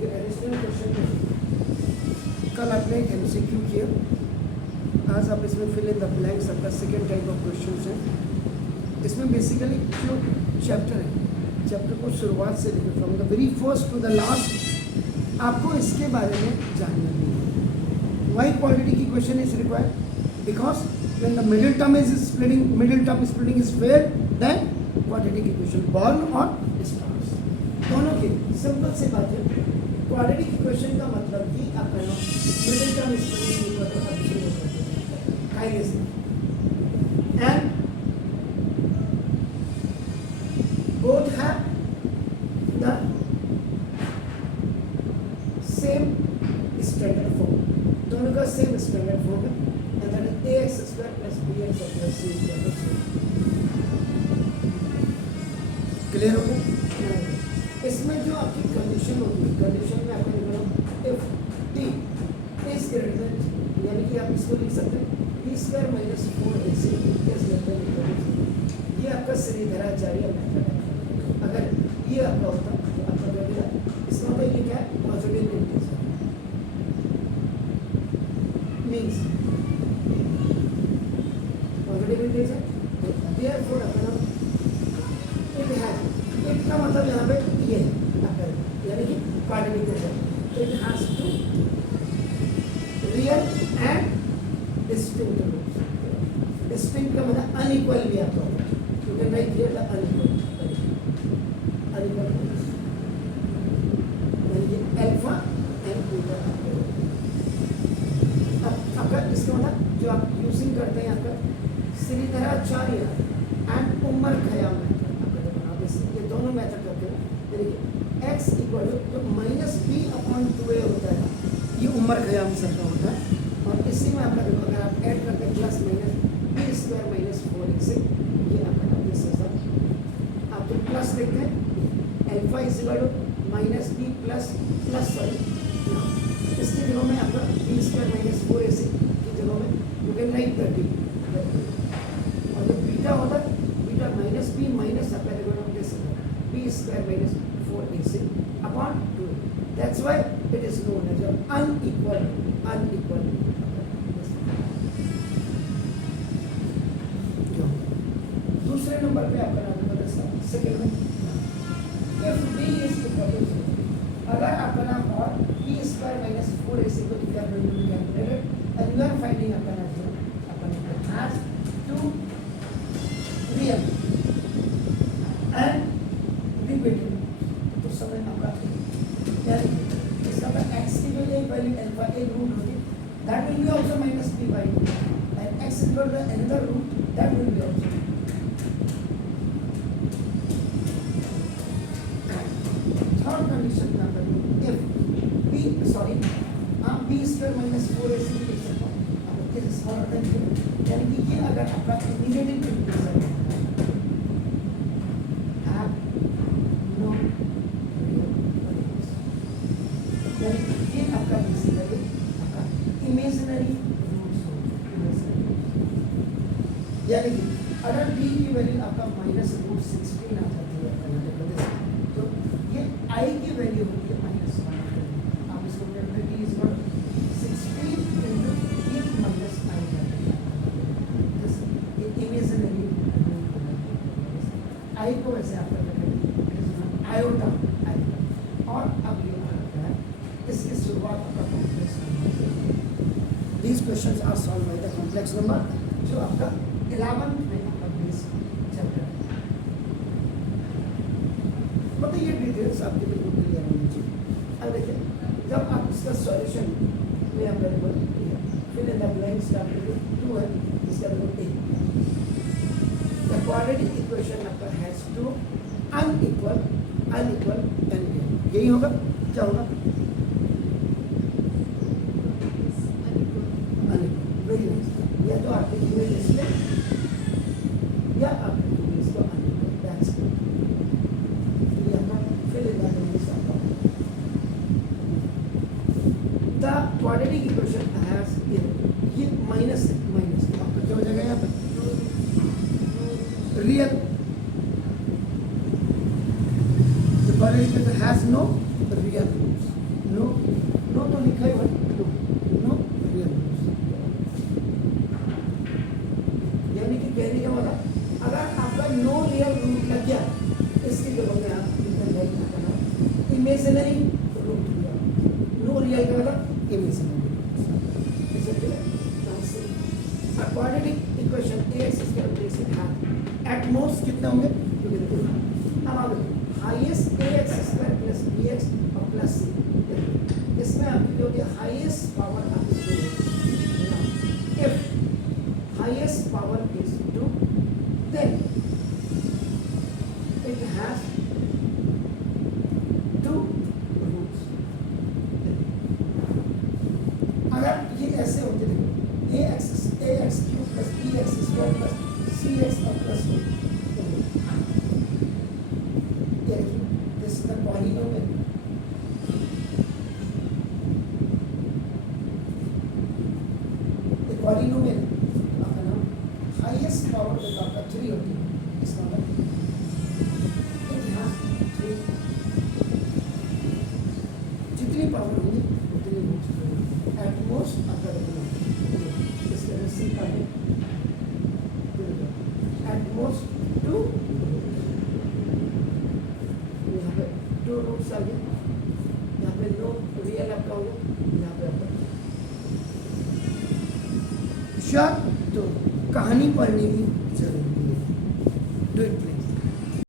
देखिए additional question कल आपने एक एमसीक्यू किया, आज आप इसमें फिल इन द ब्लैंक्स आपका सेकेंड टाइप ऑफ क्वेश्चन है। इसमें बेसिकली जो चैप्टर है, चैप्टर को शुरुआत से लेकर from the very first to the last आपको इसके बारे में जानना नहीं है। वाई क्वालिटी की question is required because when the middle term is splitting is failed, then quadratic equation born or destroys। दोनों की सिंपल सी बात है। क्वाड्रेटिक इक्वेशन का मतलब कि आप कहना middle term splitting equal to काइनेस and both have the same standard form, दोनों का सेम स्टैंडर्ड फॉर्म है, and that is ax square plus bx plus c equal to 0। Clear हो गया? इसमें जो आपकी कंडीशन होती है, कंडीशन में आपको लिखना if t is greater than, यानी कि आप इसको लिख सकते हैं b square minus 4ac is greater than equal to 0। ये आपका श्रीधराचार्य मेथड है। अगर ये आपका होता तो आपका जो है इसका मतलब ये क्या है, positive integer means positive integer, therefore अपना it has, it का मतलब यहाँ पे ये है, यानी कि quadratic equation, it has to real and distinct roots। distinct का मतलब unequal भी आता होगा, you can write here the unequal roots, यानी कि alpha and beta। अगर इसका मतलब जो आप यूजिंग करते हैं आपका Sridharacharya and Omar Khayyam method, ये दोनों मेथड करते हैं। देखिए x equal to minus B upon 2a होता है, ये उमर खयाम सर का होता है। और इसी में आपका देखो अगर आप ऐड करते हैं plus minus B square minus 4ac, ये आपका दिस इज द, आप जो प्लस देखते हैं alpha is equal to minus B plus plus sorry इसकी जगह में आपका बी स्क्वायर माइनस 4ac की जगह में यू कैन राइट 30, और जो बीटा होता है बीटा माइनस बी माइनस आपका जगह में this B square minus 4ac upon 2। That's why it is known as unequal. दूसरे नंबर पे आपका नाम बता सेकंड में if b is equal to 0, अगर आपका नाम और b स्क्वायर माइनस 4ac को calculated and you are finding upon as two real and repeated, तो समय आपका यानी इसका x की वैल्यू अल्फा एक रूट होगी, that will be also minus b by 2 and x is equal to another root that will be also। Third condition में आपका if b square minus 4ac लिख सकता हूँ, यानी कि ये अगर आपका इमीडिएट इंटीजर है नो रियल वैल्यूज, यानी कि ये आपका बेसिकली आपका इमेजिनरी रूट्स हो, यानी कि अगर b की वैल्यू आपका माइनस रूट 16 आ जाती है तो ये i की वैल्यू होती है माइनस 1। आप इसको calculate is not 16 into e minus i, this imaginary i को वैसे आप करेंगे आयोटा i, और अब ये आता है इसकी शुरुआत आपका complex number. these questions are solved by the complex number जो आपका 11th में आपका बेस चैप्टर है। मतलब ये डिटेल्स आपके बिल्कुल क्लियर होनी चाहिए। अब देखिए जब आप इसका सॉल्यूशन में available fill in the blanks का 2 है, इसका बिल्कुल 1 द क्वाड्रेटिक इक्वेशन आपका हैज टू अनइक्वल एंड यही होगा। क्या होगा? Very nice. या तो आप लिखेंगे इसमें या आप लिखेंगे इसको अनइक्वल, दैट्स ये आपका फिल इन द ब्लैंक्स आपका द क्वाड्रेटिक इक्वेशन हैज ये माइनस आपका क्या हो जाएगा यहाँ पर real, the quadratic equation has no real roots। No no तो लिखा है नो नो रियल यानी कि कहने का मतलब अगर आपका नो रियल रूट लग गया इसकी जगह में आप इमेजिनरी रूट लिया नो रियल का मतलब imaginary quadratic equation ax square plus है एट मोस्ट कितने होंगे अब आगे highest ax square plus bx और प्लस c इसमें आपकी जो होती है हाईएस्ट पावर आपकी जो if highest power is 2 then it has two roots अगर ये ऐसे होते देखो ax cube plus bx square plus cx और plus this is the polynomial the polynomial आपका नाम हाईएस्ट पावर जब आपका 3 होती है इसका मतलब it has 3 जितनी पावर होगी उतनी रूट्स एट मोस्ट आपका at most 2 यहाँ पे 2 रूट्स आ गए यहाँ पे नो रियल आपका हो गया यहाँ पे आपका तो कहानी पढ़ने की जरूरी है डू इट